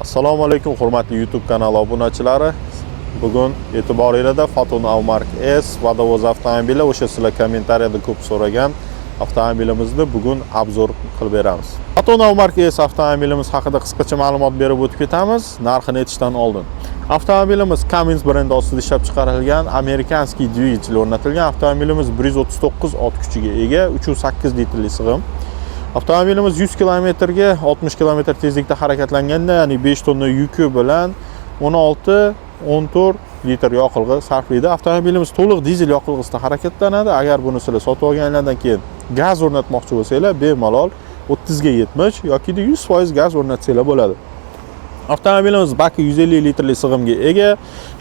Assalomu alaykum hurmatli YouTube kanali obunachilari. Bugun e'tiboringizda Foton Avmark S vodovoz avtomobili, o'sha sizlar kommentariyada ko'p so'ragan avtomobilimizni bugun obzor qilib beramiz. Foton Avmark S avtomobilimiz haqida qisqacha ma'lumot berib o'tib ketamiz, narxini aytishdan oldin. Avtomobilimiz Cummins brendi ostida ishlab chiqarilgan, amerikanskiy dvigatel o'rnatilgan avtomobilimiz 139 ot kuchiga ega, 308 litrli sig'im. Avtomobilimiz 100 kilometrga 60 km tezlikda harakatlanganda, ya'ni 5 tonna yuki bilan 16-14 litr yoqilg'i sarflaydi. Avtomobilimiz to'liq dizel yoqilg'isida harakatlanadi. Agar buni sizlar sotib olganlardan keyin gaz o'rnatmoqchi bo'lsanglar, bemalol 30 ga 70 yoki 100% gaz o'rnatsanglar bo'ladi. Avtomobilimiz baki 150 litrli sig'imga ega.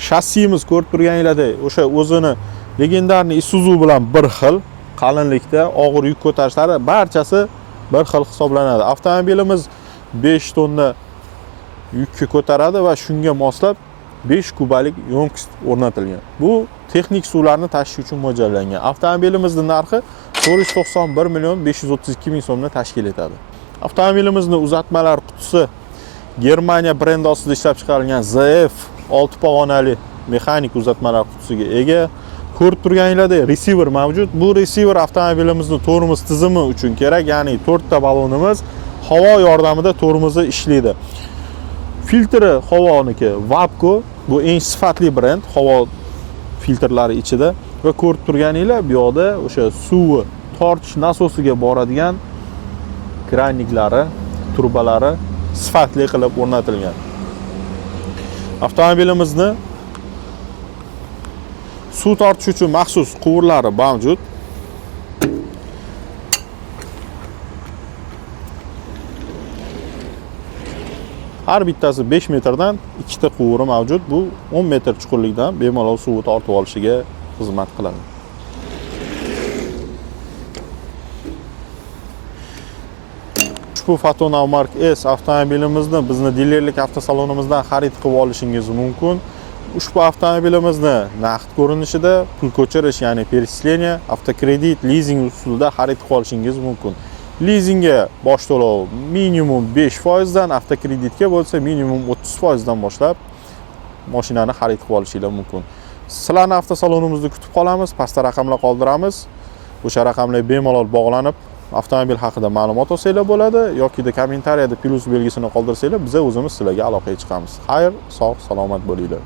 Shassimiz ko'rib turganinglardek, o'sha o'zini legendarniy Isuzu bilan bir xil qalinlikda og'ir yuk ko'tarishlari barchasi bir xil hisoblanadi. Avtomobilimiz 5 tonna yukni ko'taradi va shunga moslab 5 kubalik yo'mkist o'rnatilgan. Bu texnik suvlarni tashish uchun mo'ljallangan. Avtomobilimizning narxi 491 million 532 ming so'mni tashkil etadi. Avtomobilimizning uzatmalar qutisi Germaniya brendi ostida ishlab chiqarilgan ZF 6 pog'onali mexanik uzatmalar qutisiga ega. Ko'rib turganinglardek receiver mavjud. Bu receiver avtomobilimizning tormoz tizimi uchun kerak, ya'ni 4 ta ballonimiz havo yordamida tormozi ishlaydi. Filtri havoniki Vapco, bu eng sifatli brend havo filtrlari ichida va ko'rib turganinglar bu yoqda o'sha suvi tortish nasosiga boradigan kranniklari, turbalari sifatli qilib o'rnatilgan. Avtomobilimizni suv tortish uchun maxsus quvurlari mavjud. Har bittasi 5 metrdan 2 ta quvuri mavjud. Bu 10 metr chuqurlikdan bemalol suvni tortib olishiga xizmat qiladi. Ushbu Foton Avmark S avtomobilimizni bizni dilerlik avtosalonimizdan xarid qilib olishingiz mumkin. Ushbu avtomobilimizni naqd ko'rinishida pul ko'chirish, ya'ni перечисление, avtokredit, lizing usulida xarid qilib olishingiz mumkin. Lizingga bosh to'lov minimum 5% dan, avtokreditga bo'lsa minimum 30% dan boshlab mashinani xarid qilib olishingiz mumkin. Sizlarni avtosalonimizda kutib qolamiz, pastda raqamlar qoldiramiz. O'sha raqamlar bemalol bog'lanib, avtomobil haqida ma'lumot olsanglar bo'ladi yoki kommentariyada plus belgisini qoldirsanglar, biz o'zimiz sizlarga aloqaga chiqamiz. Xayr, sog', salomat bo'linglar.